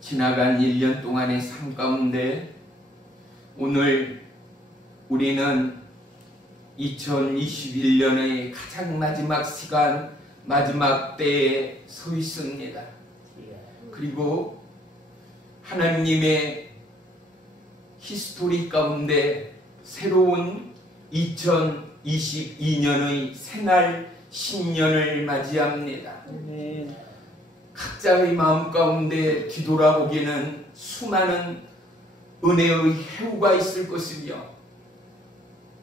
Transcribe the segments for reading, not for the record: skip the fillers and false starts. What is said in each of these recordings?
지나간 1년 동안의 삶 가운데 오늘 우리는 2021년의 가장 마지막 시간, 마지막 때에 서 있습니다. 그리고 하나님의 히스토리 가운데 새로운 2022년의 새날 신년을 맞이합니다. 각자의 마음 가운데 뒤돌아보기에는 수많은 은혜의 해우가 있을 것이며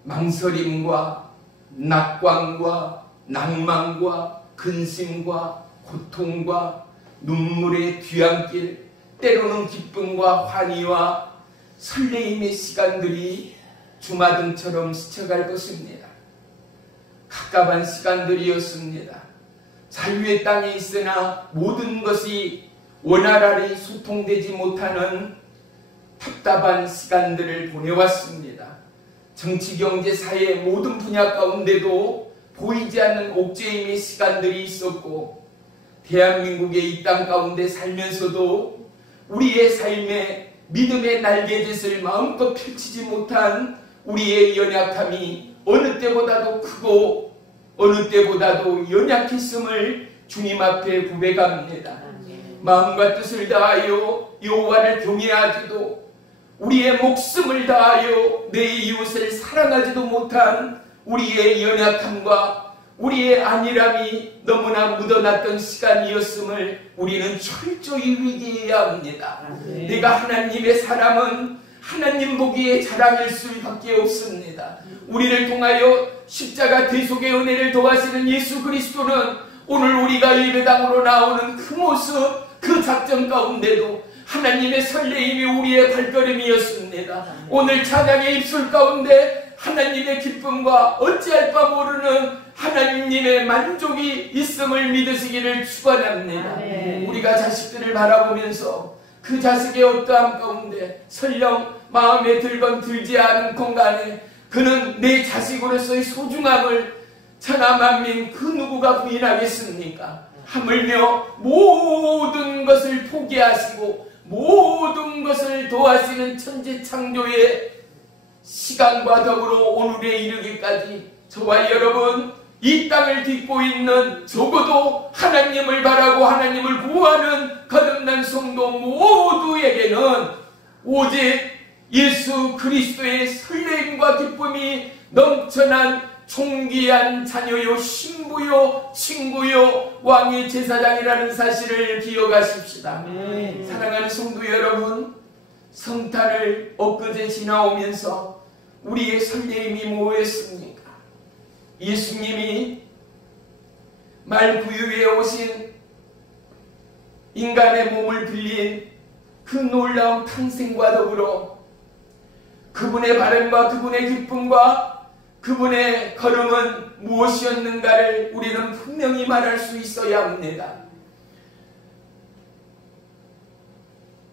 망설임과 낙관과 낭만과 근심과 고통과 눈물의 뒤안길, 때로는 기쁨과 환희와 설레임의 시간들이 주마등처럼 스쳐갈 것입니다. 갑갑한 시간들이었습니다. 자유의 땅에 있으나 모든 것이 원활하게 소통되지 못하는 답답한 시간들을 보내왔습니다. 정치, 경제, 사회 모든 분야 가운데도 보이지 않는 옥죄임의 시간들이 있었고, 대한민국의 이 땅 가운데 살면서도 우리의 삶에 믿음의 날개짓을 마음껏 펼치지 못한 우리의 연약함이 어느 때보다도 크고 어느 때보다도 연약했음을 주님 앞에 고백합니다. 마음과 뜻을 다하여 여호와를 경외하지도 우리의 목숨을 다하여 내 이웃을 사랑하지도 못한 우리의 연약함과 우리의 안일함이 너무나 묻어났던 시간이었음을 우리는 철저히 위기해야 합니다. 내가 하나님의 사람은 하나님 보기에 자랑일 수밖에 없습니다. 우리를 통하여 십자가 대속의 은혜를 도와주는 예수 그리스도는 오늘 우리가 예배당으로 나오는 그 모습, 그 작전 가운데도 하나님의 설레임이 우리의 발걸음이었습니다. 오늘 찬양의 입술 가운데 하나님의 기쁨과 어찌할 바 모르는 하나님의 만족이 있음을 믿으시기를 축원합니다. 우리가 자식들을 바라보면서 그 자식의 어떠함 가운데 설령 마음에 들건 들지 않은 공간에 그는 내 자식으로서의 소중함을 천하 만민 그 누구가 부인하겠습니까? 하물며 모든 것을 포기하시고 모든 것을 도와주시는 천지 창조의 시간과 더불어 오늘에 이르기까지 저와 여러분 이 땅을 딛고 있는 적어도 하나님을 바라고 하나님을 구하는 거듭난 성도 모두에게는 오직 예수 그리스도의 설렘과 기쁨이 넘쳐난 존귀한 자녀요 신부요 친구요 왕의 제사장이라는 사실을 기억하십시다. 사랑하는 성도 여러분, 성탄을 엊그제 지나오면서 우리의 설렘이 뭐였습니까? 예수님이 말구유에 오신 인간의 몸을 빌린 그 놀라운 탄생과 더불어 그분의 발음과 그분의 기쁨과 그분의 걸음은 무엇이었는가를 우리는 분명히 말할 수 있어야 합니다.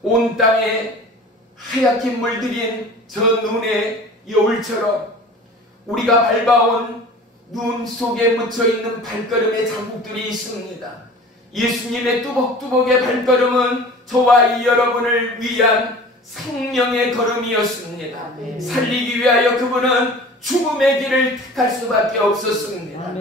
온 땅에 하얗게 물들인 저 눈의 여울처럼 우리가 밟아온 눈 속에 묻혀있는 발걸음의 자국들이 있습니다. 예수님의 뚜벅뚜벅의 발걸음은 저와 이 여러분을 위한 생명의 걸음이었습니다. 살리기 위하여 그분은 죽음의 길을 택할 수밖에 없었습니다.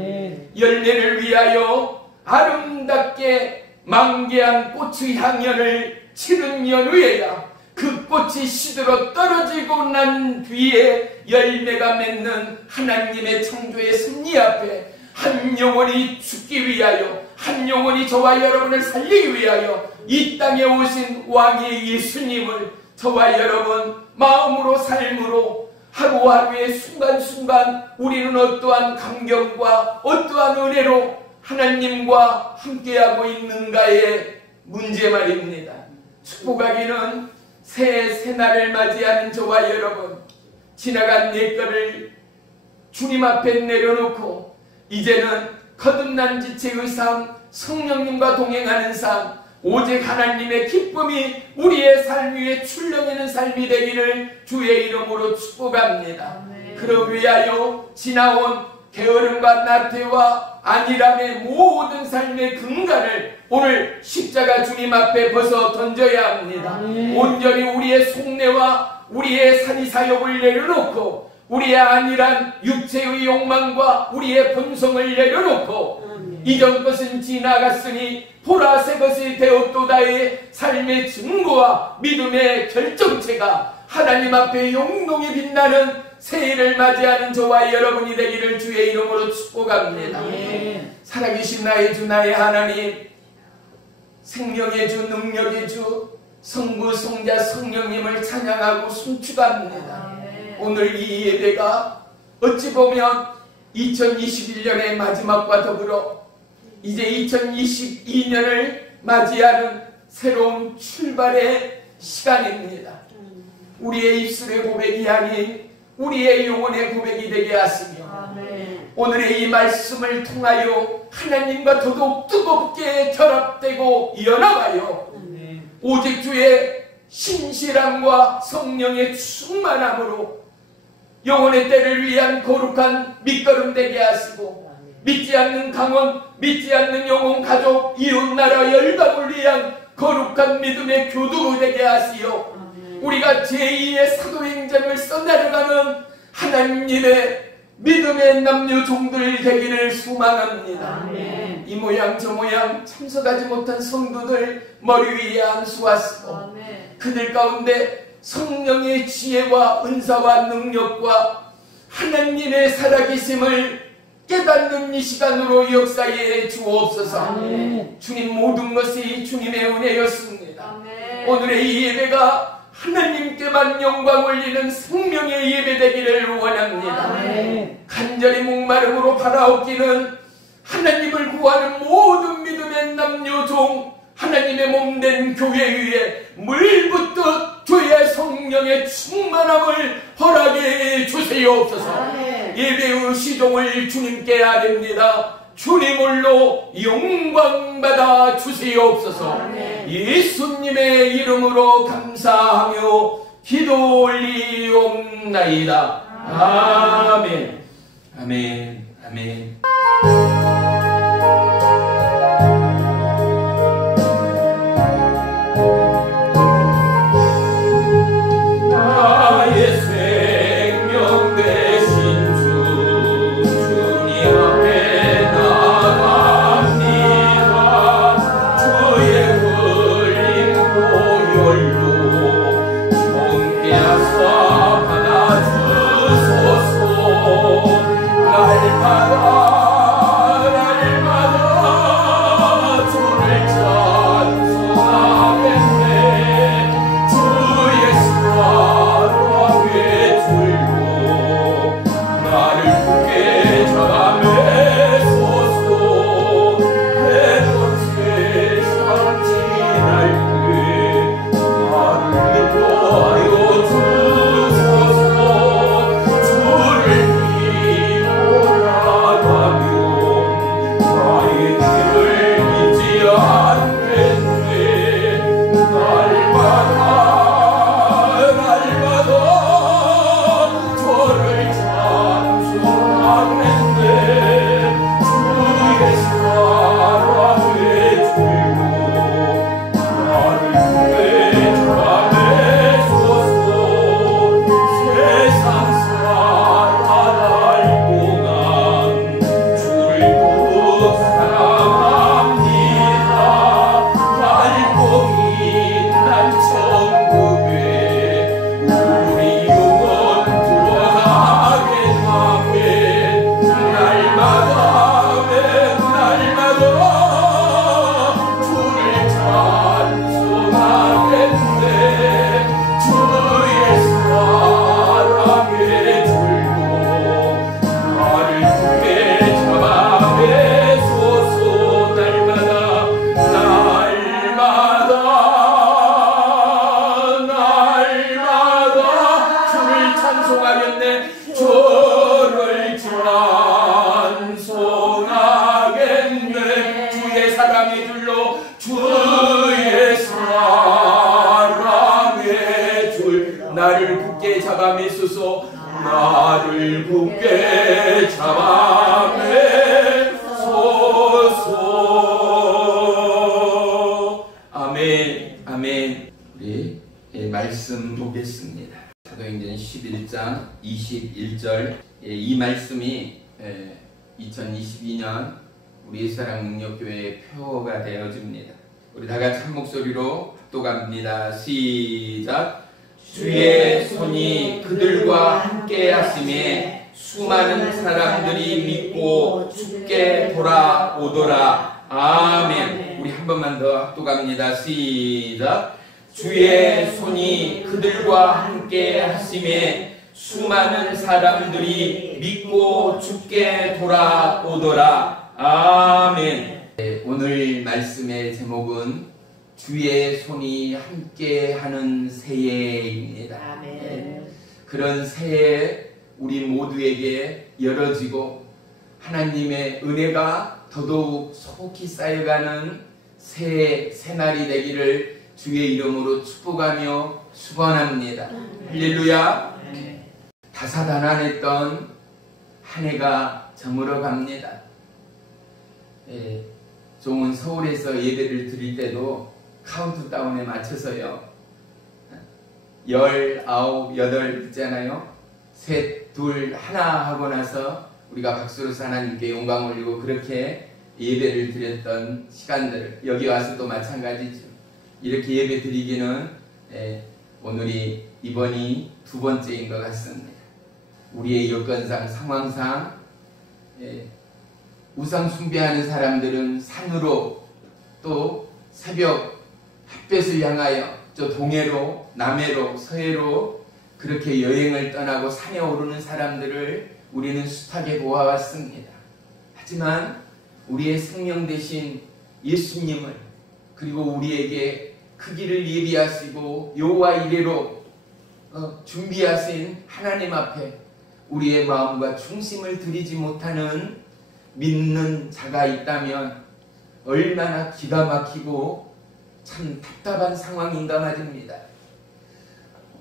열매를 위하여 아름답게 만개한 꽃의 향연을 치른 연후에야 그 꽃이 시들어 떨어지고 난 뒤에 열매가 맺는 하나님의 창조의 섭리 앞에 한 영혼이 죽기 위하여, 한 영혼이 저와 여러분을 살리기 위하여 이 땅에 오신 왕의 예수님을 저와 여러분 마음으로 삶으로 하루하루의 순간순간 우리는 어떠한 감격과 어떠한 은혜로 하나님과 함께하고 있는가의 문제 말입니다. 축복하기는 새날을 맞이하는 저와 여러분, 지나간 옛거를 주님 앞에 내려놓고 이제는 거듭난 지체의 삶, 성령님과 동행하는 삶, 오직 하나님의 기쁨이 우리의 삶 위에 출렁이는 삶이 되기를 주의 이름으로 축복합니다. 그러기 위하여 지나온 게으름과 나태와 안일함의 모든 삶의 근간을 오늘 십자가 주님 앞에 벗어 던져야 합니다. 온전히 우리의 속내와 우리의 산이사욕을 내려놓고 우리의 안일한 육체의 욕망과 우리의 본성을 내려놓고 이전 것은 지나갔으니 보라 새 것이 되었도다의 삶의 증거와 믿음의 결정체가 하나님 앞에 영롱히 빛나는 새해를 맞이하는 저와 여러분이 되기를 주의 이름으로 축복합니다. 살아계신 나의 주 나의 하나님, 생명의 주 능력의 주 성부 성자 성령님을 찬양하고 순축합니다. 오늘 이 예배가 어찌 보면 2021년의 마지막과 더불어 이제 2022년을 맞이하는 새로운 출발의 시간입니다. 우리의 입술의 고백이 아닌 우리의 영혼의 고백이 되게 하시며 오늘의 이 말씀을 통하여 하나님과 더더욱 뜨겁게 결합되고 연합하여 오직 주의 신실함과 성령의 충만함으로 영혼의 때를 위한 거룩한 밑거름 되게 하시고 믿지 않는 강원, 믿지 않는 영혼, 가족, 이웃나라, 열방을 위한 거룩한 믿음의 교두로 되게 하시오. 우리가 제2의 사도행전을 써내려가는 하나님의 믿음의 남녀 종들 되기를 소망합니다. 이 모양 저 모양 참석하지 못한 성도들 머리 위에 안수하시고 그들 가운데 성령의 지혜와 은사와 능력과 하나님의 살아계심을 깨닫는 이 시간으로 역사해 주옵소서. 주님, 모든 것이 주님의 은혜였습니다. 오늘의 이 예배가 하나님께만 영광 올리는 생명의 예배 되기를 원합니다. 간절히 목마름으로 바라옵기는 하나님을 구하는 모든 믿음의 남녀종, 하나님의 몸된 교회 위에 물붓듯 주의 성령의 충만함을 허락해 주시옵소서. 예배의 시종을 주님께 아립니다. 주님을로 영광받아 주시옵소서. 예수님의 이름으로 감사하며 기도 올리옵나이다. 아멘. 아멘. 아멘. 나의 생명 되신 주 주님 앞에 나갑니다. 주의 흘린 보혈로 정케하사 받아주소서. 날마다 나를 굳게 잡아매소서. 나를 굳게 잡아매소서. 아멘. 아멘. 우리 말씀 보겠습니다. 사도행전 11장 21절. 이 말씀이 2022년 우리 사랑능력교회의 표가 되어집니다. 우리 다같이 한 목소리로 합독합니다. 시작. 주의 손이 그들과 함께 하심에 수많은 사람들이 믿고 주께 돌아오더라. 아멘. 우리 한 번만 더 합독합니다. 시작. 주의 손이 그들과 함께 하심에 수많은 사람들이 믿고 주께 돌아오더라. 아멘. 오늘 말씀의 제목은 주의 손이 함께하는 새해입니다. 아멘. 그런 새해 우리 모두에게 열어지고 하나님의 은혜가 더더욱 속히 쌓여가는 새날이 되기를 주의 이름으로 축복하며 축원합니다. 할렐루야. 다사다난했던 한 해가 저물어 갑니다. 종은 서울에서 예배를 드릴 때도 카운트다운에 맞춰서요. 19, 8 있잖아요. 셋, 둘, 하나 하고 나서 우리가 박수로서 하나님께 영광 올리고 그렇게 예배를 드렸던 시간들, 여기 와서 또 마찬가지죠. 이렇게 예배 드리기는 오늘이 이번이 두 번째인 것 같습니다. 우리의 여건상 상황상 우상 숭배하는 사람들은 산으로 또 새벽 햇볕을 향하여 저 동해로 남해로 서해로 그렇게 여행을 떠나고 산에 오르는 사람들을 우리는 숱하게 보아왔습니다. 하지만 우리의 생명 대신 예수님을 그리고 우리에게 그 길을 예비하시고 여호와 이레로 준비하신 하나님 앞에 우리의 마음과 중심을 드리지 못하는 믿는 자가 있다면 얼마나 기가 막히고 참 답답한 상황인가 말입니다.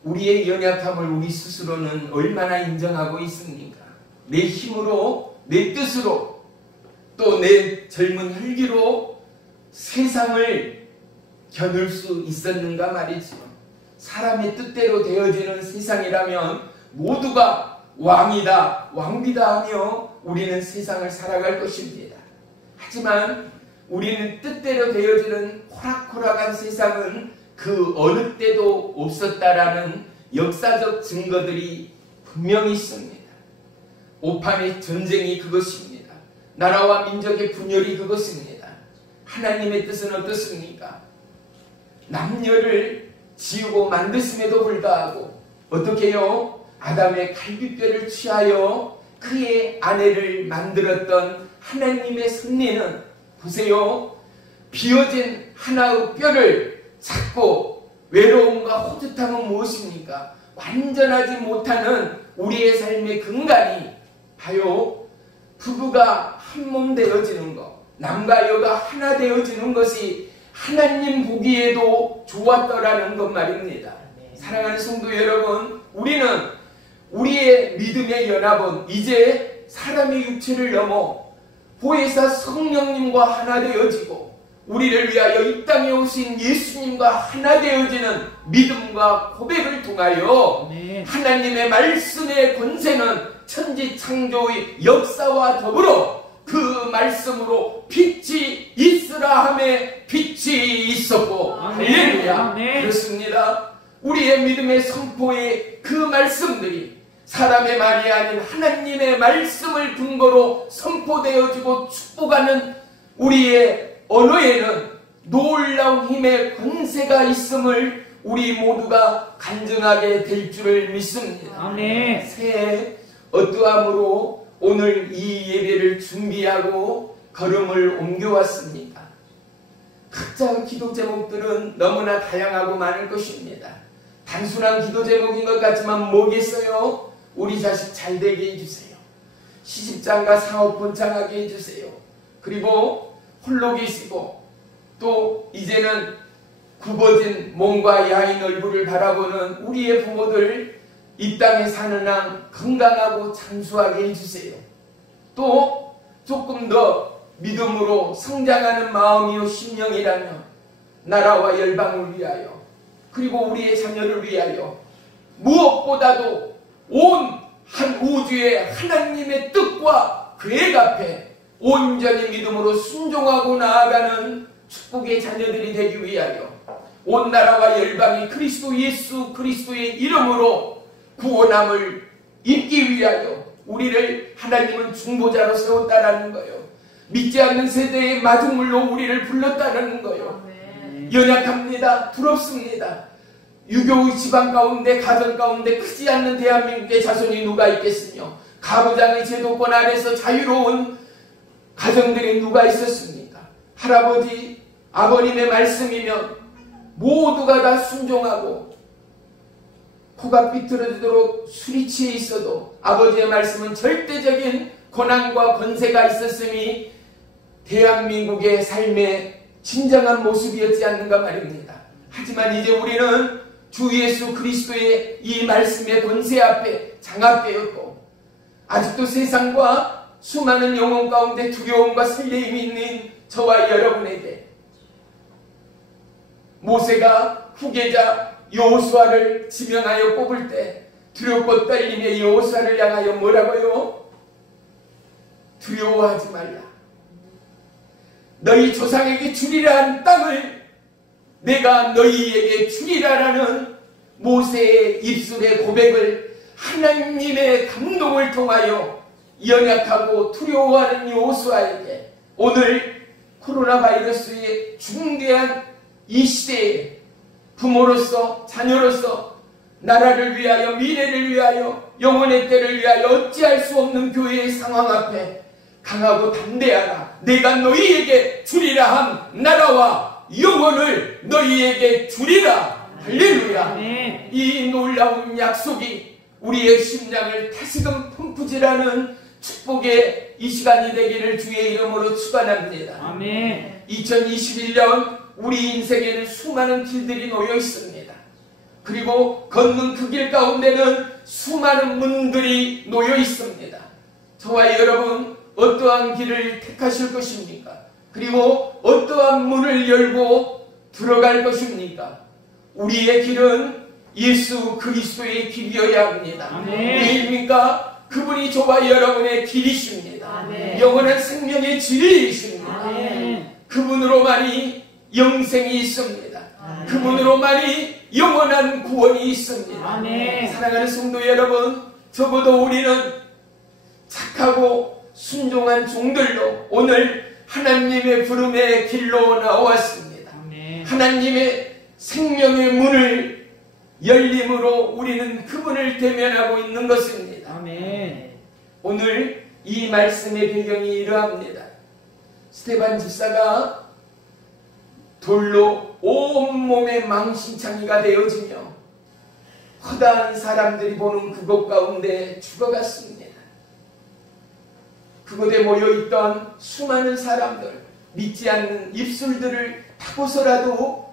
우리의 연약함을 우리 스스로는 얼마나 인정하고 있습니까? 내 힘으로, 내 뜻으로, 또 내 젊은 혈기로 세상을 겨눌 수 있었는가 말이죠. 사람의 뜻대로 되어지는 세상이라면 모두가 왕이다, 왕비다 하며 우리는 세상을 살아갈 것입니다. 하지만 우리는 뜻대로 되어지는 호락호락한 세상은 그 어느 때도 없었다라는 역사적 증거들이 분명히 있습니다. 오판의 전쟁이 그것입니다. 나라와 민족의 분열이 그것입니다. 하나님의 뜻은 어떻습니까? 남녀를 지우고 만드심에도 불구하고 어떻게 해요? 아담의 갈비뼈를 취하여 그의 아내를 만들었던 하나님의 섭리는 보세요. 비어진 하나의 뼈를 찾고 외로움과 호젓함은 무엇입니까? 완전하지 못하는 우리의 삶의 근간이 바요 부부가 한 몸 되어지는 것, 남과 여가 하나 되어지는 것이 하나님 보기에도 좋았더라는 것 말입니다. 사랑하는 성도 여러분, 우리는 우리의 믿음의 연합은 이제 사람의 육체를 넘어 보혜사 성령님과 하나 되어지고 우리를 위하여 이 땅에 오신 예수님과 하나 되어지는 믿음과 고백을 통하여 하나님의 말씀의 권세는 천지창조의 역사와 더불어 그 말씀으로 빛이 있으라 하매 빛이 있었고 할렐루야. 그렇습니다. 우리의 믿음의 선포의 그 말씀들이 사람의 말이 아닌 하나님의 말씀을 근거로 선포되어지고 축복하는 우리의 언어에는 놀라운 힘의 권세가 있음을 우리 모두가 간증하게 될 줄을 믿습니다. 아멘. 새해 어떠함으로 오늘 이 예배를 준비하고 걸음을 옮겨왔습니다. 각자 기도 제목들은 너무나 다양하고 많을 것입니다. 단순한 기도 제목인 것 같지만 뭐겠어요? 우리 자식 잘 되게 해주세요. 시집장가 사업 번창하게 해주세요. 그리고 홀로 계시고 또 이제는 굽어진 몸과 야인 얼굴을 바라보는 우리의 부모들 이 땅에 사는 한 건강하고 장수하게 해주세요. 또 조금 더 믿음으로 성장하는 마음이요 심령이라면 나라와 열방을 위하여 그리고 우리의 자녀를 위하여 무엇보다도 온 한 우주의 하나님의 뜻과 계획 앞에 온전히 믿음으로 순종하고 나아가는 축복의 자녀들이 되기 위하여 온 나라와 열방이 그리스도 예수 그리스도의 이름으로 구원함을 입기 위하여 우리를 하나님은 중보자로 세웠다라는 거예요. 믿지 않는 세대의 마중물로 우리를 불렀다는 거예요. 연약합니다. 부럽습니다. 유교 지방 가운데 가정 가운데 크지 않는 대한민국의 자손이 누가 있겠으며 가부장의 제도권 아래서 자유로운 가정들이 누가 있었습니까? 할아버지 아버님의 말씀이면 모두가 다 순종하고 코가 삐뚤어지도록 술이 취해 있어도 아버지의 말씀은 절대적인 권한과 권세가 있었음이 대한민국의 삶의 진정한 모습이었지 않는가 말입니다. 하지만 이제 우리는 주 예수 그리스도의 이 말씀의 권세 앞에 장악되었고 아직도 세상과 수많은 영혼 가운데 두려움과 설레임이 있는 저와 여러분에게 모세가 후계자 여호수아를 지명하여 뽑을 때 두렵고 떨림의 여호수아를 향하여 뭐라고요? 두려워하지 말라. 너희 조상에게 주리라 한 땅을 내가 너희에게 주리라라는 모세의 입술의 고백을 하나님의 감동을 통하여 연약하고 두려워하는 여호수아에게 오늘 코로나 바이러스의 중대한 이 시대에 부모로서 자녀로서 나라를 위하여 미래를 위하여 영혼의 때를 위하여 어찌할 수 없는 교회의 상황 앞에 강하고 담대하라. 내가 너희에게 주리라 한 나라와 영혼을 너희에게 주리라. 할렐루야. 네. 이 놀라운 약속이 우리의 심장을 다시금 펌프질하는 축복의 이 시간이 되기를 주의 이름으로 축원합니다. 아멘. 2021년 우리 인생에는 수많은 길들이 놓여 있습니다. 그리고 걷는 그 길 가운데는 수많은 문들이 놓여 있습니다. 저와 여러분 어떠한 길을 택하실 것입니까? 그리고 어떠한 문을 열고 들어갈 것입니까? 우리의 길은 예수 그리스도의 길이어야 합니다. 왜입니까? 그분이 저와 여러분의 길이십니다. 아멘. 영원한 생명의 진리이십니다. 아멘. 그분으로만이 영생이 있습니다. 아멘. 그분으로만이 영원한 구원이 있습니다. 아멘. 사랑하는 성도 여러분, 적어도 우리는 착하고 순종한 종들로 오늘 하나님의 부름의 길로 나왔습니다. 아멘. 하나님의 생명의 문을 열림으로 우리는 그분을 대면하고 있는 것입니다. 아멘. 오늘 이 말씀의 배경이 이러합니다. 스데반 집사가 돌로 온몸에 망신창이가 되어지며 허다한 사람들이 보는 그곳 가운데 죽어갔습니다. 그곳에 모여있던 수많은 사람들, 믿지 않는 입술들을 타고서라도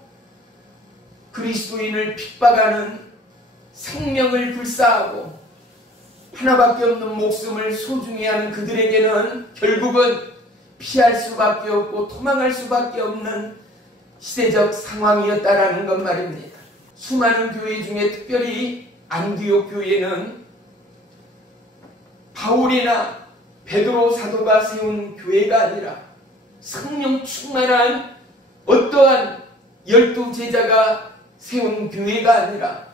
그리스도인을 핍박하는 생명을 불사하고 하나밖에 없는 목숨을 소중히 하는 그들에게는 결국은 피할 수밖에 없고 도망할 수밖에 없는 시대적 상황이었다라는 것 말입니다. 수많은 교회 중에 특별히 안디옥 교회는 바울이나 베드로 사도가 세운 교회가 아니라 성령 충만한 어떠한 12 제자가 세운 교회가 아니라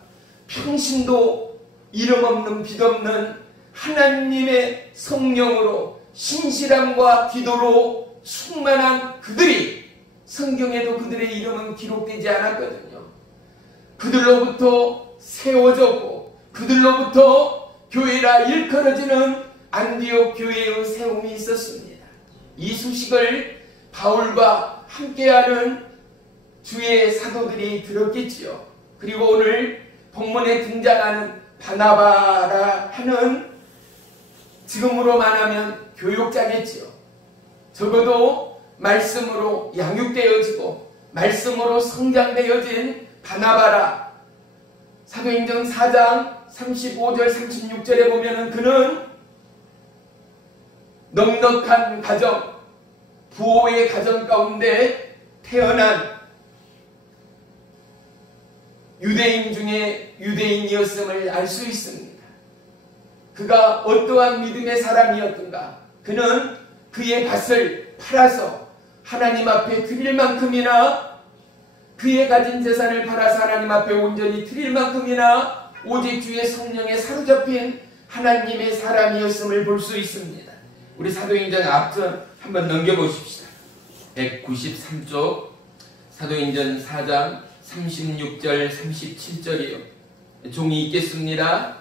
평신도 이름 없는 빛 없는 하나님의 성령으로 신실함과 기도로 충만한 그들이, 성경에도 그들의 이름은 기록되지 않았거든요. 그들로부터 세워졌고 그들로부터 교회라 일컬어지는 안디옥 교회의 세움이 있었습니다. 이 소식을 바울과 함께하는 주의 사도들이 들었겠지요. 그리고 오늘 본문에 등장하는 바나바라 하는, 지금으로 말하면 교육자겠지요. 적어도 말씀으로 양육되어지고 말씀으로 성장되어진 바나바라, 사도행전 4장 35절 36절에 보면은 그는 넉넉한 가정, 부호의 가정 가운데 태어난 유대인 중에 유대인이었음을 알 수 있습니다. 그가 어떠한 믿음의 사람이었던가? 그는 그의 밭을 팔아서 하나님 앞에 드릴 만큼이나, 그의 가진 재산을 팔아서 하나님 앞에 온전히 드릴 만큼이나 오직 주의 성령에 사로잡힌 하나님의 사람이었음을 볼 수 있습니다. 우리 사도행전 앞전 한번 넘겨보십시다. 193쪽 사도행전 4장 36절 37절이요. 종이 읽겠습니다.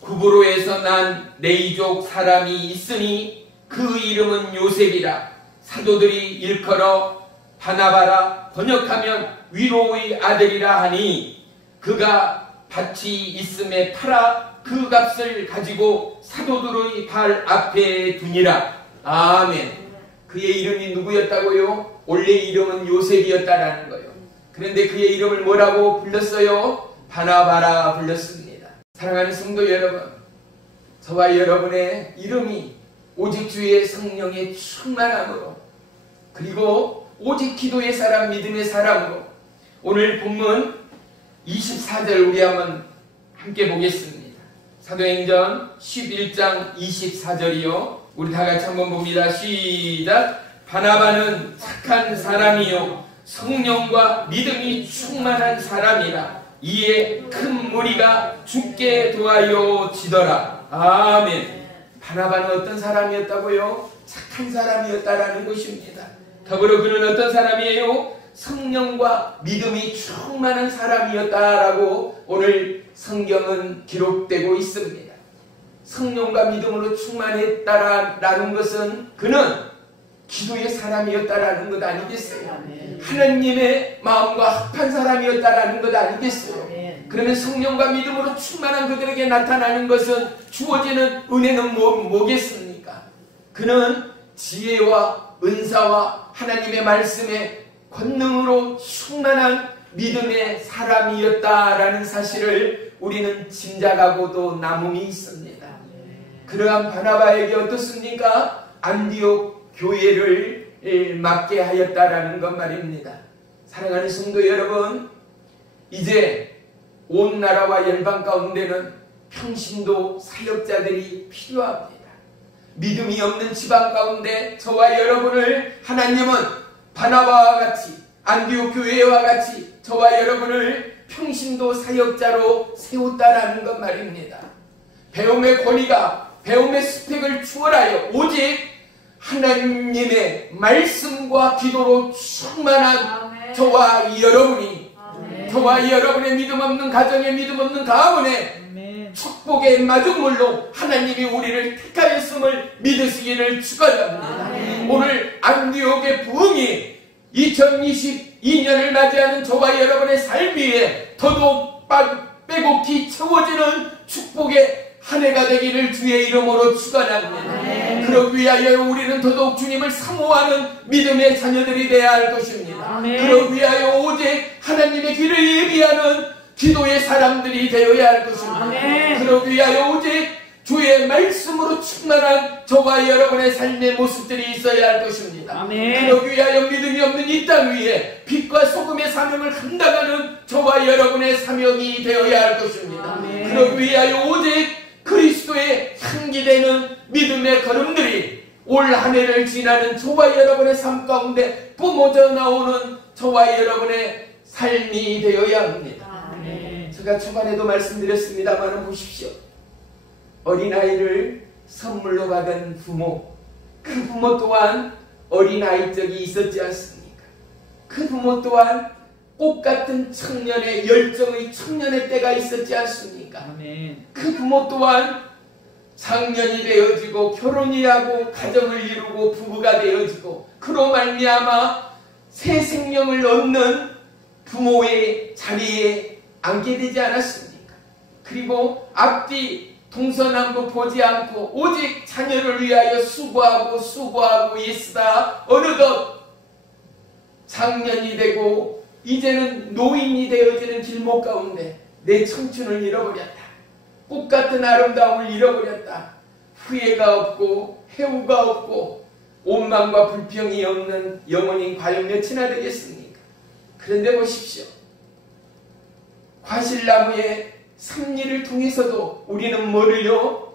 구브로에서 난 레이족 사람이 있으니 그 이름은 요셉이라. 사도들이 일컬어 바나바라, 번역하면 위로의 아들이라 하니, 그가 밭이 있음에 팔아 그 값을 가지고 사도들의 발 앞에 두니라. 아멘. 그의 이름이 누구였다고요? 원래 이름은 요셉이었다라는 거예요. 그런데 그의 이름을 뭐라고 불렀어요? 바나바라 불렀습니다. 사랑하는 성도 여러분, 저와 여러분의 이름이 오직 주의 성령의 충만함으로, 그리고 오직 기도의 사람, 믿음의 사람으로, 오늘 본문 24절 우리 한번 함께 보겠습니다. 사도행전 11장 24절이요. 우리 다 같이 한번 봅니다. 시작. 바나바는 착한 사람이요 성령과 믿음이 충만한 사람이라. 이에 큰 무리가 죽게 도하여 지더라. 아멘. 바나바는 어떤 사람이었다고요? 착한 사람이었다라는 것입니다. 더불어 그는 어떤 사람이에요? 성령과 믿음이 충만한 사람이었다라고 오늘 성경은 기록되고 있습니다. 성령과 믿음으로 충만했다라는 것은 그는 기도의 사람이었다라는 것 아니겠어요? 하나님의 마음과 합한 사람이었다라는 것 아니겠어요? 그러면 성령과 믿음으로 충만한 그들에게 나타나는 것은 주어지는 은혜는 뭐겠습니까? 그는 지혜와 은사와 하나님의 말씀의 권능으로 충만한 믿음의 사람이었다라는 사실을 우리는 짐작하고도 남음이 있습니다. 그러한 바나바에게 어떻습니까? 안디옥 교회를 맡게 하였다라는 것 말입니다. 사랑하는 성도 여러분, 이제 온 나라와 열방 가운데는 평신도 사역자들이 필요합니다. 믿음이 없는 지방 가운데 저와 여러분을 하나님은 바나바와 같이, 안디옥 교회와 같이 저와 여러분을 평신도 사역자로 세웠다라는 것 말입니다. 배움의 권위가, 배움의 스펙을 추월하여 오직 하나님의 말씀과 기도로 충만한 저와 여러분이, 저와 여러분의 믿음 없는 가정에, 믿음 없는 가문에 축복의 마중물로 하나님이 우리를 택하였음을 믿으시기를 축원합니다. 오늘 안디옥의 부흥이 2022년을 맞이하는 저와 여러분의 삶 위에 더더욱 빼곡히 채워지는 축복의 한 해가 되기를 주의 이름으로 축원합니다. 그러기 위하여 우리는 더더욱 주님을 사모하는 믿음의 자녀들이 되어야 할 것입니다. 그러기 위하여 오직 하나님의 길을 예비하는 기도의 사람들이 되어야 할 것입니다. 그러기 위하여 오직 주의 말씀으로 충만한 저와 여러분의 삶의 모습들이 있어야 할 것입니다. 그러기 위하여 믿음이 없는 이 땅 위에 빛과 소금의 사명을 감당하는 저와 여러분의 사명이 되어야 할 것입니다. 그러기 위하여 오직 그리스도의 향기되는 믿음의 걸음들이 올 한 해를 지나는 저와 여러분의 삶 가운데 뿜어져 나오는 저와 여러분의 삶이 되어야 합니다. 제가 초반에도 말씀드렸습니다만 보십시오. 어린아이를 선물로 받은 부모, 그 부모 또한 어린아이 적이 있었지 않습니까? 그 부모 또한 꽃같은 청년의 열정의 청년의 때가 있었지 않습니까? 그 부모 또한 장년이 되어지고 결혼이 하고 가정을 이루고 부부가 되어지고 그로 말미암아 새 생명을 얻는 부모의 자리에 앉게 되지 않았습니까? 그리고 앞뒤 동서남북 보지 않고 오직 자녀를 위하여 수고하고 애쓰다 어느덧 장년이 되고 이제는 노인이 되어지는 길목 가운데 내 청춘을 잃어버렸다. 꽃 같은 아름다움을 잃어버렸다. 후회가 없고 해우가 없고 원망과 불평이 없는 영혼이 과연 몇이나 되겠습니까? 그런데 보십시오. 과실나무의 섭리를 통해서도 우리는 뭐를요?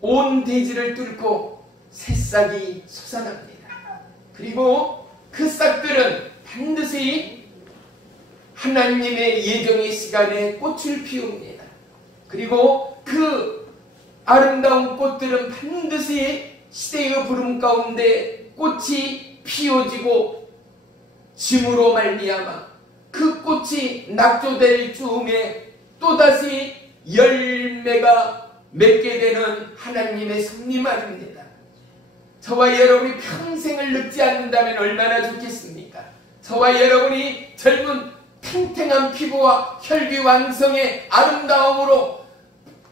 온 대지를 뚫고 새싹이 솟아납니다. 그리고 그 싹들은 반드시 하나님의 예정의 시간에 꽃을 피웁니다. 그리고 그 아름다운 꽃들은 반드시 시대의 부름 가운데 꽃이 피어지고 짐으로 말미암아 그 꽃이 낙조될 즈음에 또다시 열매가 맺게 되는 하나님의 섭리 말입니다. 저와 여러분이 평생을 늙지 않는다면 얼마나 좋겠습니까? 저와 여러분이 젊은 탱탱한 피부와 혈기왕성의 아름다움으로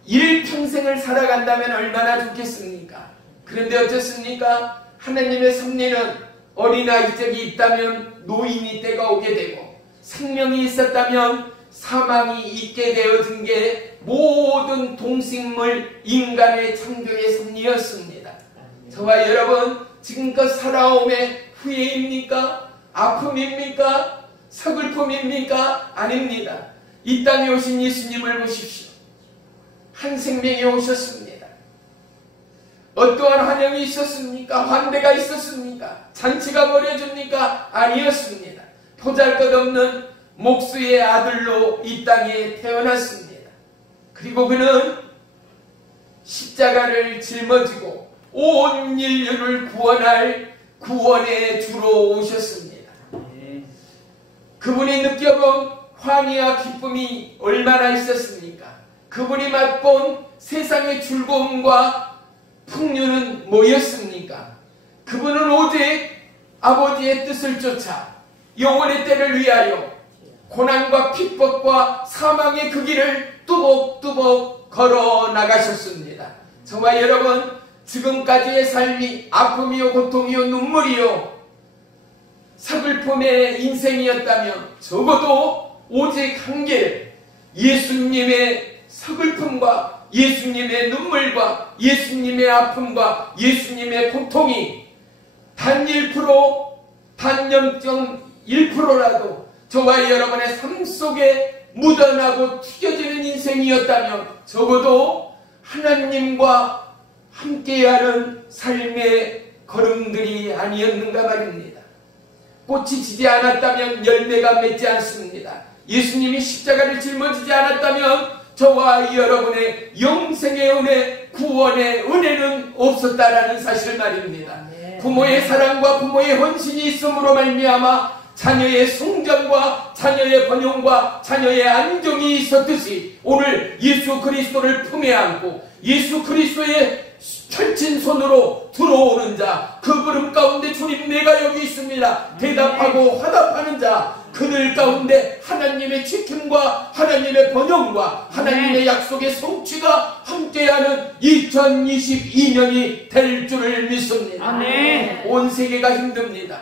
일평생을 살아간다면 얼마나 좋겠습니까? 그런데 어떻습니까? 하나님의 섭리는 어린아이 적이 있다면 노인이 때가 오게 되고 생명이 있었다면 사망이 있게 되어진 게 모든 동식물 인간의 창조의 섭리였습니다. 저와 여러분 지금껏 살아옴의 후회입니까? 아픔입니까? 서글픔입니까? 아닙니다. 이 땅에 오신 예수님을 보십시오. 한 생명이 오셨습니다. 어떠한 환영이 있었습니까? 환대가 있었습니까? 잔치가 벌어집니까? 아니었습니다. 보잘것없는 목수의 아들로 이 땅에 태어났습니다. 그리고 그는 십자가를 짊어지고 온 인류를 구원할 구원의 주로 오셨습니다. 그분이 느껴본 환희와 기쁨이 얼마나 있었습니까? 그분이 맛본 세상의 즐거움과 풍요는 뭐였습니까? 그분은 오직 아버지의 뜻을 쫓아 영원의 때를 위하여 고난과 핍박과 사망의 그 길을 뚜벅뚜벅 걸어 나가셨습니다. 저와 여러분 지금까지의 삶이 아픔이요 고통이요 눈물이요 서글픔의 인생이었다면 적어도 오직 한 길, 예수님의 서글픔과 예수님의 눈물과 예수님의 아픔과 예수님의 고통이 단 1%, 단 0.1%라도 저와 여러분의 삶 속에 묻어나고 튀겨지는 인생이었다면 적어도 하나님과 함께하는 삶의 걸음들이 아니었는가 말입니다. 꽃이 지지 않았다면 열매가 맺지 않습니다. 예수님이 십자가를 짊어지지 않았다면 저와 여러분의 영생의 은혜, 구원의 은혜는 없었다라는 사실 말입니다. 부모의 사랑과 부모의 헌신이 있음으로 말미암아 자녀의 성장과 자녀의 번영과 자녀의 안정이 있었듯이 오늘 예수 그리스도를 품에 안고 예수 그리스도의 펼친 손으로 들어오는 자, 그 걸음 가운데 주님 내가 여기 있습니다 대답하고 화답하는 자, 그들 가운데 하나님의 지킴과 하나님의 번영과 하나님의 약속의 성취가 함께하는 2022년이 될 줄을 믿습니다. 아멘. 온 세계가 힘듭니다.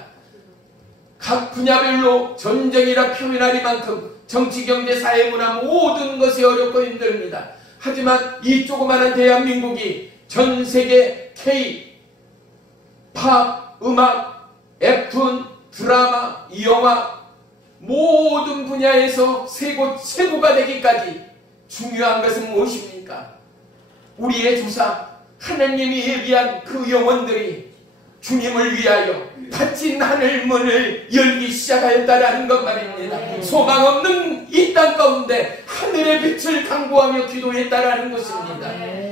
각 분야별로 전쟁이라 표현하리만큼 정치, 경제, 사회, 문화 모든 것이 어렵고 힘듭니다. 하지만 이 조그마한 대한민국이 전 세계 K, 팝, 음악, 웹툰, 드라마, 영화 모든 분야에서 최고가 되기까지 중요한 것은 무엇입니까? 우리의 조상 하나님이 예비한 그 영혼들이 주님을 위하여 닫힌 하늘 문을 열기 시작하였다라는 것 말입니다. 소망 없는 이 땅 가운데 하늘의 빛을 강구하며 기도했다라는 것입니다.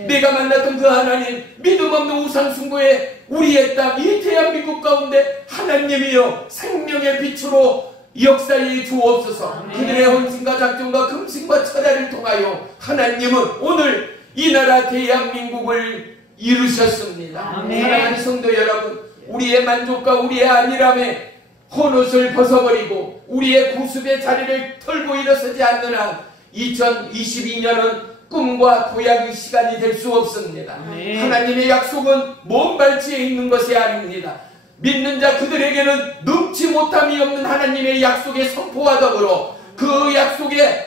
내가 만났던 그 하나님, 믿음 없는 우상 숭배의 우리의 땅, 이 대한민국 가운데 하나님이여 생명의 빛으로 역사에 주옵소서. 그들의 헌신과 작정과 금신과 철야를 통하여 하나님은 오늘 이 나라 대한민국을 이루셨습니다. 사랑하는 성도 여러분, 우리의 만족과 우리의 안일함에 헌옷을 벗어버리고 우리의 구습의 자리를 털고 일어서지 않는 한 2022년은 꿈과 도약의 시간이 될 수 없습니다. 하나님의 약속은 먼 발치에 있는 것이 아닙니다. 믿는 자 그들에게는 능치 못함이 없는 하나님의 약속의 선포와 더불어 그 약속의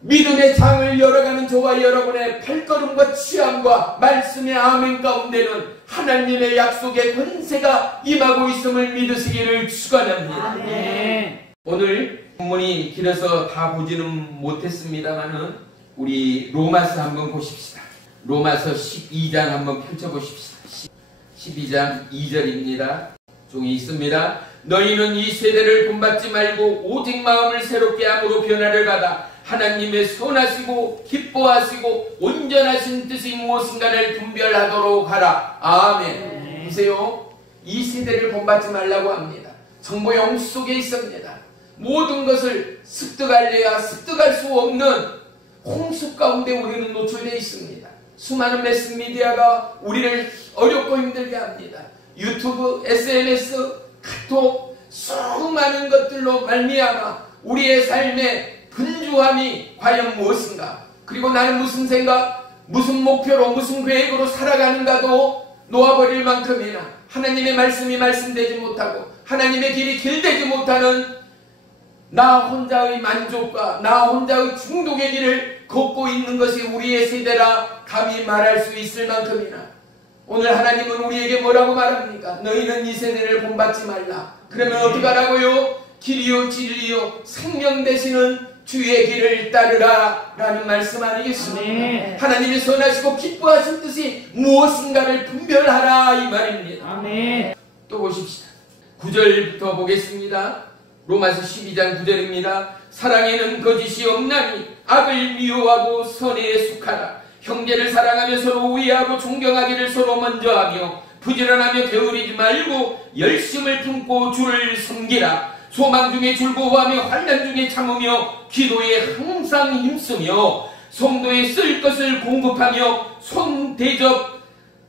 믿음의 장을 열어가는 저와 여러분의 발걸음과 취함과 말씀의 아멘 가운데는 하나님의 약속의 권세가 임하고 있음을 믿으시기를 축원합니다. 아멘. 오늘 본문이 길어서 다 보지는 못했습니다만은 우리 로마서 한번 보십시다. 로마서 12장 한번 펼쳐보십시다. 12장 2절입니다. 종이 있습니다. 너희는 이 세대를 본받지 말고 오직 마음을 새롭게 함으로 변화를 받아 하나님의 선하시고 기뻐하시고 온전하신 뜻이 무엇인가를 분별하도록 하라. 아멘. 보세요. 이 세대를 본받지 말라고 합니다. 정보 영수 속에 있습니다. 모든 것을 습득하려야 습득할 수 없는 홍수 가운데 우리는 노출되어 있습니다. 수많은 매스미디어가 우리를 어렵고 힘들게 합니다. 유튜브, SNS, 카톡 수많은 것들로 말미암아 우리의 삶의 분주함이 과연 무엇인가, 그리고 나는 무슨 생각, 무슨 목표로, 무슨 계획으로 살아가는가도 놓아버릴 만큼이나 하나님의 말씀이 말씀되지 못하고 하나님의 길이 길되지 못하는 나 혼자의 만족과 나 혼자의 중독의 길을 걷고 있는 것이 우리의 세대라 감히 말할 수 있을 만큼이나 오늘 하나님은 우리에게 뭐라고 말합니까? 너희는 이 세대를 본받지 말라. 그러면 어떻게 하라고요? 길이요 진리요 생명 되시는 주의 길을 따르라 라는 말씀 아니겠습니까? 하나님이 선하시고 기뻐하신 뜻이 무엇인가를 분별하라 이 말입니다. 아멘. 또 보십시다. 9절부터 보겠습니다. 로마서 12장 9절입니다. 사랑에는 거짓이 없나니 악을 미워하고 선에 속하라. 형제를 사랑하며 서로 우애하고 존경하기를 서로 먼저 하며 부지런하며 게으르지 말고 열심을 품고 주를 섬기라. 소망 중에 즐거워하며 환난 중에 참으며 기도에 항상 힘쓰며 성도에 쓸 것을 공급하며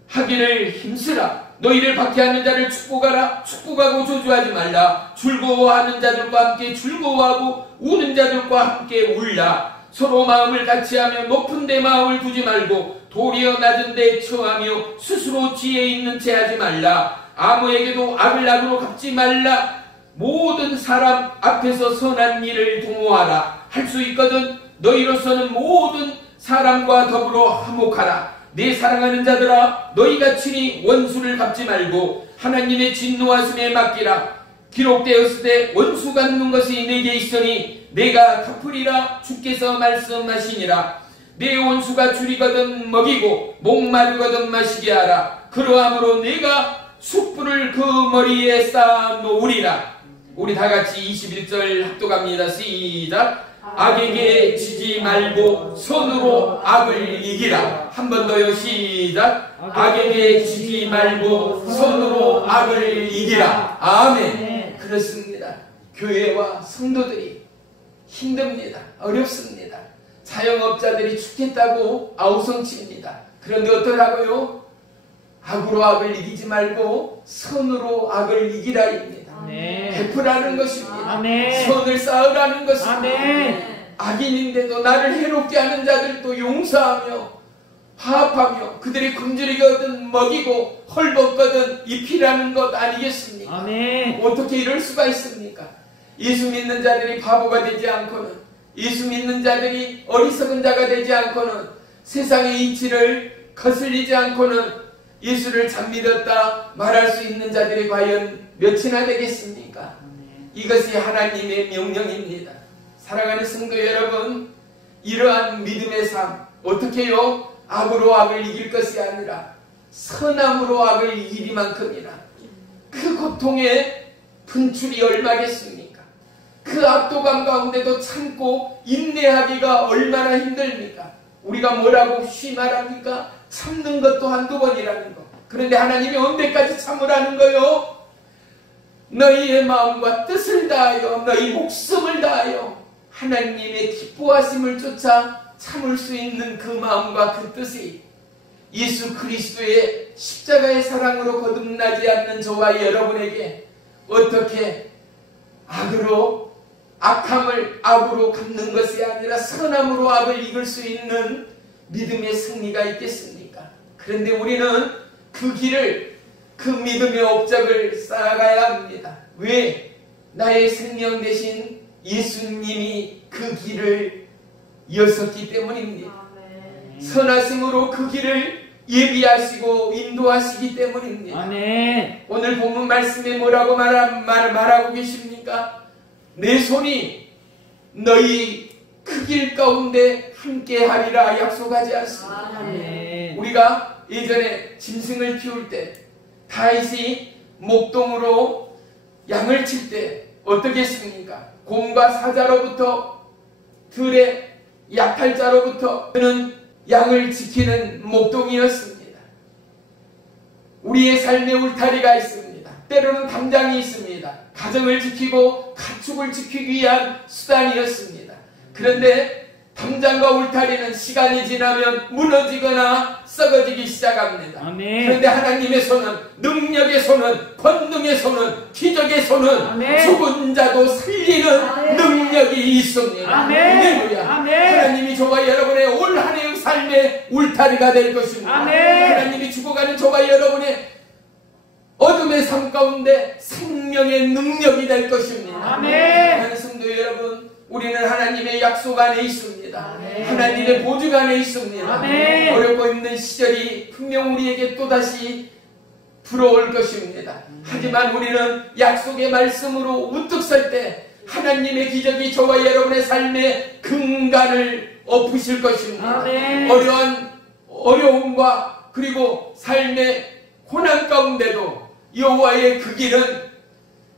손대접하기를 힘쓰라. 너희를 박해하는 자를 축복하라. 축복하고 저주하지 말라. 즐거워하는 자들과 함께 즐거워하고 우는 자들과 함께 울라. 서로 마음을 같이하며 높은 데 마음을 두지 말고 도리어 낮은 데 처하며 스스로 지혜 있는 채 하지 말라. 아무에게도 악을 악으로 갚지 말라. 모든 사람 앞에서 선한 일을 도모하라. 할 수 있거든 너희로서는 모든 사람과 더불어 화목하라. 내 사랑하는 자들아, 너희가 친히 원수를 갚지 말고 하나님의 진노하심에 맡기라. 기록되었을 때 원수 갚는 것이 내게 있으니 내가 갚으리라 주께서 말씀하시니라. 내 원수가 줄이거든 먹이고 목마르거든 마시게 하라. 그러함으로 내가 숯불을 그 머리에 쌓아 놓으리라. 우리 다같이 21절 합독합니다. 시작. 악에게 지지 말고 손으로 악을 이기라. 한 번 더요. 시작. 악에게 지지 말고 손으로 악을 이기라. 아멘. 그렇습니다. 교회와 성도들이 힘듭니다. 어렵습니다. 자영업자들이 죽겠다고 아우성칩니다. 그런데 어떠라고요? 악으로 악을 이기지 말고 선으로 악을 이기라입니다. 베풀라는 것입니다. 선을 쌓으라는 것입니다. 악인인데도 나를 해롭게 하는 자들도 용서하며 화합하며 그들이 굶주리거든 먹이고 헐벗거든 입히라는 것 아니겠습니까? 어떻게 이럴 수가 있습니까? 예수 믿는 자들이 바보가 되지 않고는, 예수 믿는 자들이 어리석은 자가 되지 않고는, 세상의 이치를 거슬리지 않고는 예수를 참 믿었다 말할 수 있는 자들이 과연 몇이나 되겠습니까? 이것이 하나님의 명령입니다. 사랑하는 성도 여러분, 이러한 믿음의 삶 어떻게 요? 악으로 악을 이길 것이 아니라 선함으로 악을 이기리만큼이나 그 고통의 분출이 얼마겠습니까? 그 압도감 가운데도 참고 인내하기가 얼마나 힘듭니까? 우리가 뭐라고 쉬 말합니까? 참는 것도 한두 번이라는 거. 그런데 하나님이 언제까지 참으라는 거요? 너희의 마음과 뜻을 다하여 너희 목숨을 다하여 하나님의 기뻐하심을 쫓아 참을 수 있는 그 마음과 그 뜻이 예수 그리스도의 십자가의 사랑으로 거듭나지 않는 저와 여러분에게 어떻게 악으로 악함을 악으로 갚는 것이 아니라 선함으로 악을 이길 수 있는 믿음의 승리가 있겠습니까? 그런데 우리는 그 길을 그 믿음의 업적을 쌓아가야 합니다. 왜? 나의 생명 대신 예수님이 그 길을 여셨기 때문입니다. 선하심으로 그 길을 예비하시고 인도하시기 때문입니다. 아멘. 오늘 본문 말씀에 뭐라고 말하고 계십니까? 내 손이 너희 그 길 가운데 함께 하리라 약속하지 않습니다. 아멘. 우리가 예전에 짐승을 키울 때 다윗이 목동으로 양을 칠 때 어떻게 했습니까? 곰과 사자로부터 들의 약탈자로부터 그는 양을 지키는 목동이었습니다. 우리의 삶의 울타리가 있습니다. 때로는 담장이 있습니다. 가정을 지키고 가축을 지키기 위한 수단이었습니다. 그런데 담장과 울타리는 시간이 지나면 무너지거나 썩어지기 시작합니다. 아멘. 그런데 하나님의 손은, 능력의 손은, 권능의 손은, 기적의 손은, 아멘. 죽은 자도 살리는 아멘. 능력이 있습니다. 아멘. 할렐루야. 아멘. 하나님이 저와 여러분의 올 한 해의 삶의 울타리가 될 것입니다. 아멘. 하나님이 죽어가는 저와 여러분의 어둠의 삶 가운데 생명의 능력이 될 것입니다. 아멘. 하나님 성도 여러분, 우리는 하나님의 약속 안에 있습니다. 아멘. 하나님의 보증 안에 있습니다. 아멘. 어렵고 힘든 시절이 분명 우리에게 또다시 불어올 것입니다. 하지만 우리는 약속의 말씀으로 우뚝 설 때 하나님의 기적이 저와 여러분의 삶의 근간을 엎으실 것입니다. 아멘. 어려움과 그리고 삶의 고난 가운데도 여호와의 그 길은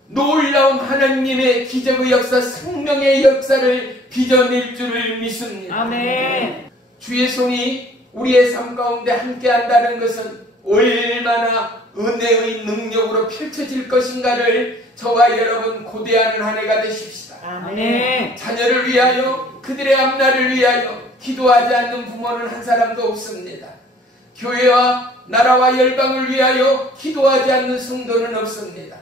놀라운 하나님의 기적의 역사, 생명의 역사를 빚어낼 줄을 믿습니다. 아멘. 주의 손이 우리의 삶 가운데 함께한다는 것은 얼마나 은혜의 능력으로 펼쳐질 것인가를 저와 여러분 고대하는 한 해가 되십시다. 아멘. 자녀를 위하여, 그들의 앞날을 위하여 기도하지 않는 부모는 한 사람도 없습니다. 교회와 나라와 열방을 위하여 기도하지 않는 성도는 없습니다.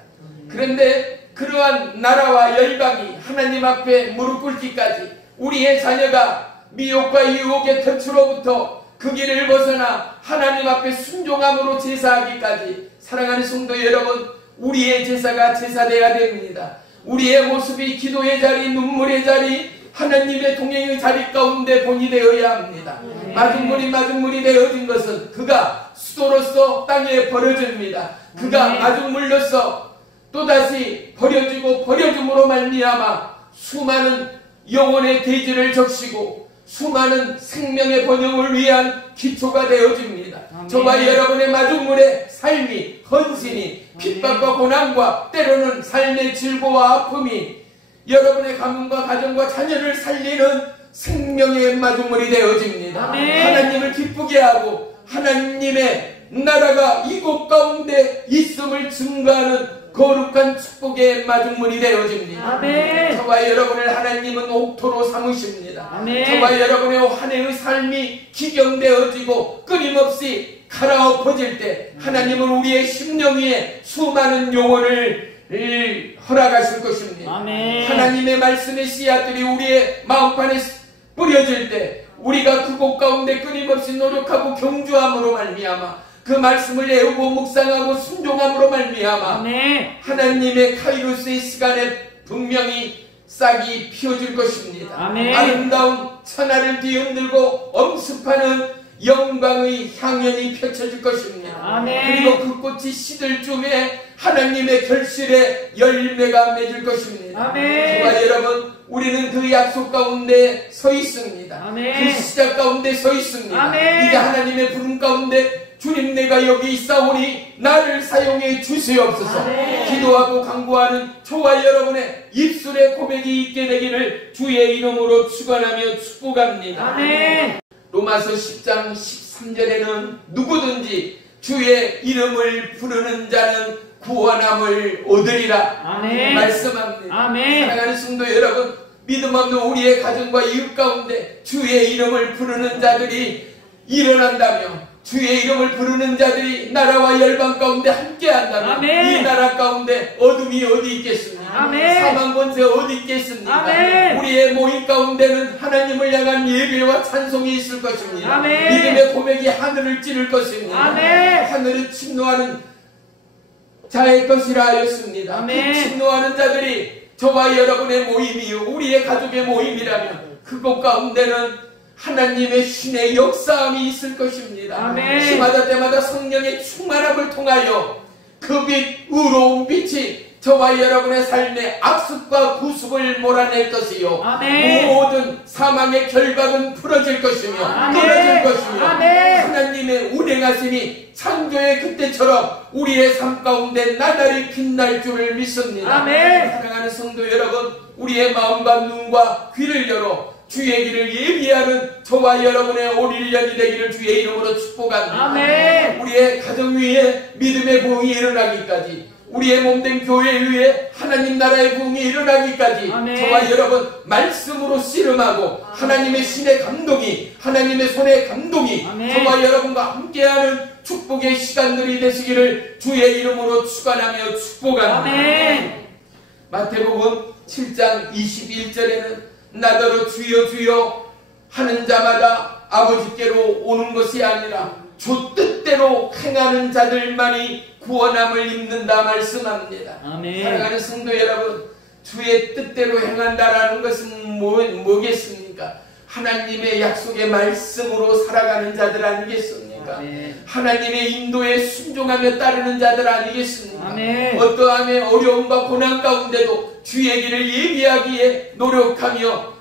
그런데 그러한 나라와 열방이 하나님 앞에 무릎 꿇기까지 우리의 자녀가 미혹과 유혹의 덫으로부터 그 길을 벗어나 하나님 앞에 순종함으로 제사하기까지, 사랑하는 성도 여러분, 우리의 제사가 제사되어야 됩니다. 우리의 모습이 기도의 자리, 눈물의 자리, 하나님의 동행의 자리 가운데 본이 되어야 합니다. 마중물이 되어진 것은 그가 수도로서 땅에 버려집니다. 그가 마중물로서 또다시 버려지고 버려짐으로 말미암아 수많은 영혼의 대지를 적시고 수많은 생명의 번영을 위한 기초가 되어집니다. 저와 여러분의 마중물의 삶이, 헌신이, 핍박과 고난과 때로는 삶의 질고와 아픔이 여러분의 가문과 가정과 자녀를 살리는 생명의 마중물이 되어집니다. 하나님을 기쁘게 하고 하나님의 나라가 이곳 가운데 있음을 증거하는 거룩한 축복의 마중물이 되어집니다. 아멘. 저와 여러분을 하나님은 옥토로 삼으십니다. 아멘. 저와 여러분의 한 해의 삶이 기경되어지고 끊임없이 갈아엎어질 때 하나님은 우리의 심령 위에 수많은 영혼을 허락하실 것입니다. 아멘. 하나님의 말씀의 씨앗들이 우리의 마음판에 뿌려질 때 우리가 그곳 가운데 끊임없이 노력하고 경주함으로 말미암아 그 말씀을 애우고 묵상하고 순종함으로 말미암아 아멘. 하나님의 카이로스의 시간에 분명히 싹이 피어질 것입니다. 아멘. 아름다운 천하를 뒤흔들고 엄습하는 영광의 향연이 펼쳐질 것입니다. 아멘. 그리고 그 꽃이 시들 쯤에 하나님의 결실에 열매가 맺을 것입니다. 아멘. 저와 여러분, 우리는 그 약속 가운데 서 있습니다. 아멘. 그 시작 가운데 서 있습니다. 아멘. 이제 하나님의 부름 가운데 주님, 내가 여기 있사오니 나를 사용해 주시옵소서. 아멘. 기도하고 간구하는 저와 여러분의 입술의 고백이 있게 되기를 주의 이름으로 축원하며 축복합니다. 아멘. 로마서 10장 13절에는 누구든지 주의 이름을 부르는 자는 구원함을 얻으리라 아멘. 말씀합니다. 아멘. 사랑하는 성도 여러분, 믿음 없는 우리의 가정과 이웃 가운데 주의 이름을 부르는 자들이 일어난다며, 주의 이름을 부르는 자들이 나라와 열방 가운데 함께한다면 아멘. 이 나라 가운데 어둠이 어디 있겠습니까? 아멘. 사망 권세 어디 있겠습니까? 아멘. 우리의 모임 가운데는 하나님을 향한 예배와 찬송이 있을 것입니다. 아멘. 믿음의 고백이 하늘을 찌를 것입니다. 아멘. 하늘을 침노하는 자의 것이라 하였습니다. 아멘. 그 진노하는 자들이 저와 여러분의 모임이요 우리의 가족의 모임이라면 그곳 가운데는 하나님의 신의 역사함이 있을 것입니다. 아멘. 시마다 때마다 성령의 충만함을 통하여 그 빛, 의로운 빛이 저와 여러분의 삶의 악습과 구습을 몰아낼 것이요 아멘. 모든 사망의 결박은 풀어질 것이며 아멘. 끊어질 것이며 아멘. 하나님의 운행하심이 창조의 그때처럼 우리의 삶 가운데 나날이 빛날 줄을 믿습니다. 아멘. 사랑하는 성도 여러분, 우리의 마음과 눈과 귀를 열어 주의 길을 예비하는 저와 여러분의 올 1년이 되기를 주의 이름으로 축복합니다. 아멘. 우리의 가정 위에 믿음의 부흥이 일어나기까지, 우리의 몸된 교회 위에 하나님 나라의 부흥이 일어나기까지 아멘. 저와 여러분 말씀으로 씨름하고 하나님의 신의 감동이, 하나님의 손의 감동이 아멘. 저와 여러분과 함께하는 축복의 시간들이 되시기를 주의 이름으로 축원하며 축복합니다. 아멘. 마태복음 7장 21절에는 나더러 주여 주여 하는 자마다 아버지께로 오는 것이 아니라 주 뜻대로 행하는 자들만이 구원함을 입는다 말씀합니다. 아멘. 사랑하는 성도 여러분, 주의 뜻대로 행한다라는 것은 뭐겠습니까? 하나님의 약속의 말씀으로 살아가는 자들 아니겠습니까? 아멘. 하나님의 인도에 순종하며 따르는 자들 아니겠습니까? 아멘. 어떠함의 어려움과 고난 가운데도 주의 길을 예비하기에 노력하며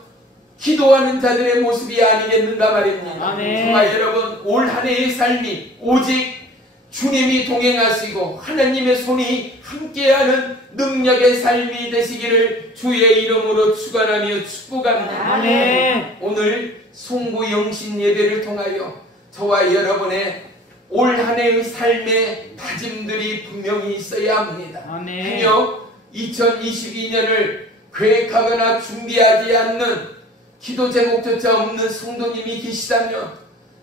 기도하는 자들의 모습이 아니겠는가 말입니다. 아멘. 정말 여러분, 올 한 해의 삶이 오직 주님이 동행하시고 하나님의 손이 함께하는 능력의 삶이 되시기를 주의 이름으로 축원하며 축복합니다. 아멘. 오늘 송구 영신 예배를 통하여 저와 여러분의 올 한 해의 삶의 다짐들이 분명히 있어야 합니다. 아멘. 행여 2022년을 계획하거나 준비하지 않는 기도 제목조차 없는 성도님이 계시다면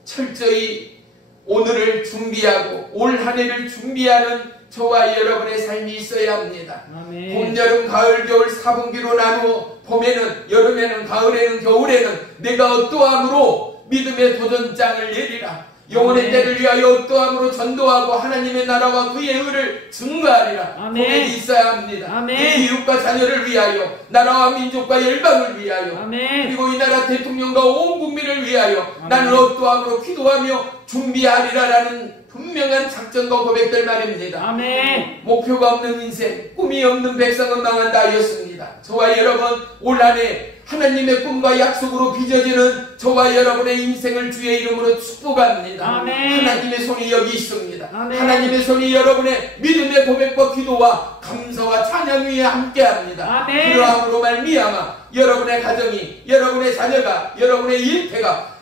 철저히 오늘을 준비하고 올 한 해를 준비하는 저와 여러분의 삶이 있어야 합니다. 아멘. 봄, 여름, 가을, 겨울 4분기로 나누어 봄에는, 여름에는, 가을에는, 겨울에는 내가 어떠함으로 믿음의 도전장을 내리라. 영혼의 아멘. 때를 위하여 어떠함으로 전도하고 하나님의 나라와 그의 의를 증거하리라. 아멘. 고백이 있어야 합니다. 아멘. 내 이웃과 자녀를 위하여, 나라와 민족과 열방을 위하여, 아멘. 그리고 이 나라 대통령과 온 국민을 위하여 아멘. 나는 어떠함으로 기도하며 준비하리라라는 분명한 작전과 고백들 말입니다. 아멘. 목표가 없는 인생, 꿈이 없는 백성은 망한다 하였습니다. 저와 여러분, 올 한 해 하나님의 꿈과 약속으로 빚어지는 저와 여러분의 인생을 주의 이름으로 축복합니다. 아멘. 하나님의 손이 여기 있습니다. 아멘. 하나님의 손이 여러분의 믿음의 고백과 기도와 감사와 찬양 위에 함께합니다. 아멘. 그러함으로 말미암아 여러분의 가정이, 여러분의 자녀가, 여러분의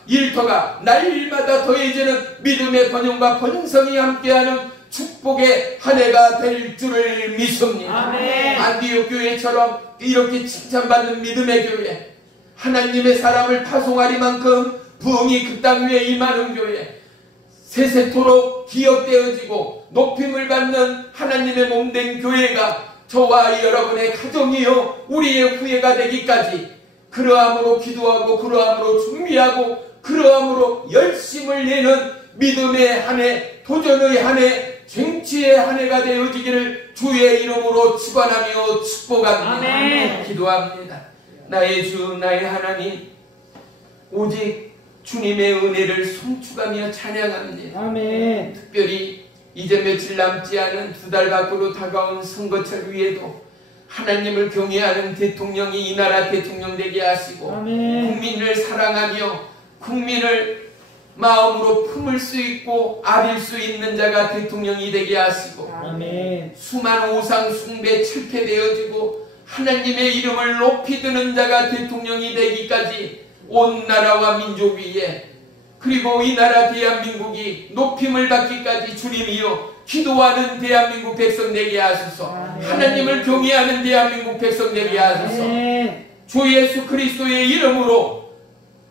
일터가 날마다 더해지는 믿음의 번영과 번성이 함께하는 축복의 한 해가 될 줄을 믿습니다. 아멘. 안디옥 교회처럼 이렇게 칭찬받는 믿음의 교회, 하나님의 사람을 파송하리만큼 부흥이 그 땅 위에 임하는 교회, 세세토록 기억되어지고 높임을 받는 하나님의 몸된 교회가 저와 여러분의 가정이요 우리의 후예가 되기까지 그러함으로 기도하고 그러함으로 준비하고 그러함으로 열심을 내는 믿음의 한 해, 도전의 한 해, 쟁취의 한 해가 되어지기를 주의 이름으로 축원하며 축복합니다. 아멘. 기도합니다. 나의 주, 나의 하나님, 오직 주님의 은혜를 송축하며 찬양합니다. 아멘. 특별히 이제 며칠 남지 않은 2달 밖으로 다가온 선거철 위에도 하나님을 경외하는 대통령이 이 나라 대통령 되게 하시고 아멘. 국민을 사랑하며 국민을 마음으로 품을 수 있고 아릴 수 있는 자가 대통령이 되게 하시고 아멘. 수많은 우상 숭배 철폐되어지고 하나님의 이름을 높이 드는 자가 대통령이 되기까지 온 나라와 민족 위에 그리고 이 나라 대한민국이 높임을 받기까지 주님이여 기도하는 대한민국 백성 되게 하소서. 아멘. 하나님을 경외하는 대한민국 백성 되게 하소서. 아멘. 주 예수 그리스도의 이름으로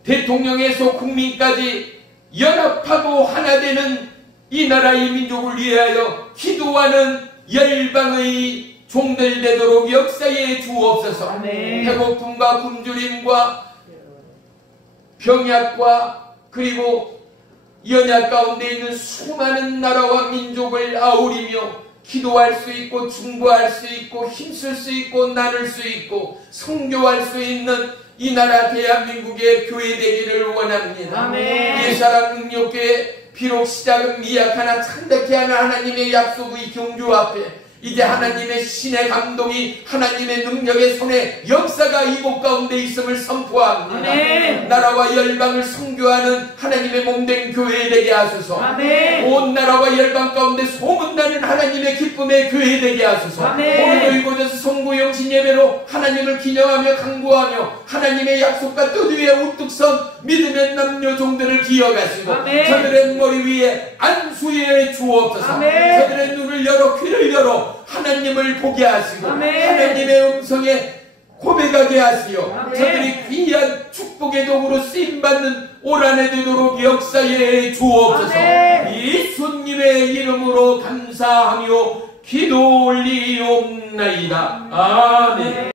대통령에서 국민까지 연합하고 하나 되는 이 나라의 민족을 위하여 기도하는 열방의 종들 되도록 역사에 주옵소서. 아멘. 배고픔과 굶주림과 병약과 그리고 연약 가운데 있는 수많은 나라와 민족을 아우리며 기도할 수 있고 중보할 수 있고 힘쓸 수 있고 나눌 수 있고 선교할 수 있는 이 나라 대한민국의 교회 되기를 원합니다. 아멘. 예사랑 능력교회 비록 시작은 미약하나 창대케 하는 하나님의 약속의 경주 앞에 이제 하나님의 신의 감동이 하나님의 능력의 손에 역사가 이곳 가운데 있음을 선포합니다. 아멘. 나라와 열방을 선교하는 하나님의 몸된 교회 되게 하소서. 아멘. 온 나라와 열방 가운데 소문나는 하나님의 기쁨의 교회 되게 하소서. 아멘. 오늘도 이곳에서 성구영신 예배로 하나님을 기념하며 강구하며 하나님의 약속과 뜻 위에 우뚝 선 믿음의 남녀 종들을 기억하시고 아멘. 저들의 머리 위에 안수해 주옵소서. 아멘. 저들의 눈을 열어 귀를 열어 하나님을 보게 하시고 아멘. 하나님의 음성에 고백하게 하시어 아멘. 저들이 귀한 축복의 도구로 쓰임받는 올 한 해 되도록 역사해 주옵소서. 아멘. 예수님의 이름으로 감사하며 기도 올리옵나이다. 아멘.